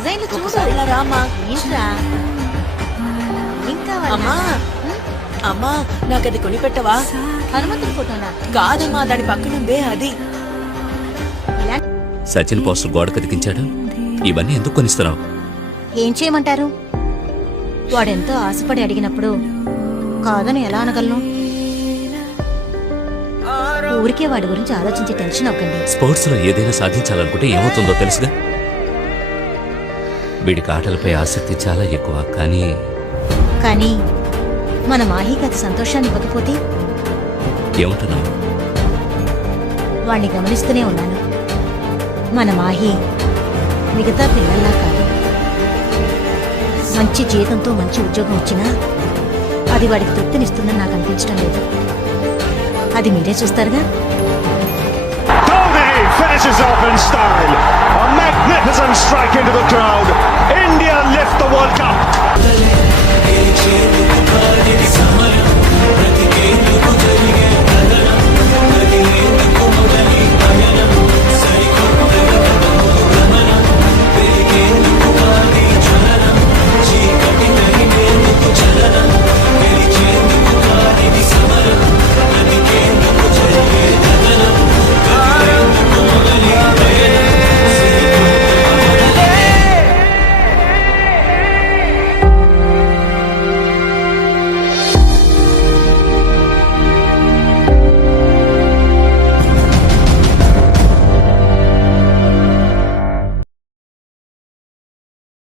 డిజైన్లు చూడు. ఒకసారి ఇలా రామ్మా. ఏంట్రా ఏం కావాలి? అమ్మా అమ్మా నాకది కొనిపెట్టవా? హనుమంతుడి ఫోటోనా? కాదమ్మా, దాని పక్కనుందే అది. ఇలా సచిన్ పోస్టర్ గోడ కతికించాడు. ఇవన్నీ ఎందుకు కొనిస్తున్నావు? ఏం చేయమంటారు? వాడెంతో ఆశపడి అడిగినప్పుడు కాదని ఎలా అనగలను? ఊరికే వాడి గురించి ఆలోచించి టెన్షన్ అవ్వకండి. స్పోర్ట్స్ లో ఏదైనా సాధించాలనుకుంటే ఏమవుతుందో తెలుసుగా. వీడికి ఆటలపై ఆసక్తి చాలా ఎక్కువ. కానీ మన మాహికి అది సంతోషాన్ని ఇవ్వకపోతే? ఏమంటున్నావు? వాణ్ణి గమనిస్తూనే ఉన్నాను. మన మాహి మిగతా పిల్లల్లా కాదు. మంచి జీతంతో మంచి ఉద్యోగం వచ్చినా అది వాడికి తృప్తినిస్తుందని నాకు అనిపించడం లేదు. అది మీరే చూస్తారుగా. Dhoni finishes off in style. A magnificent strike into the crowd. India lift the one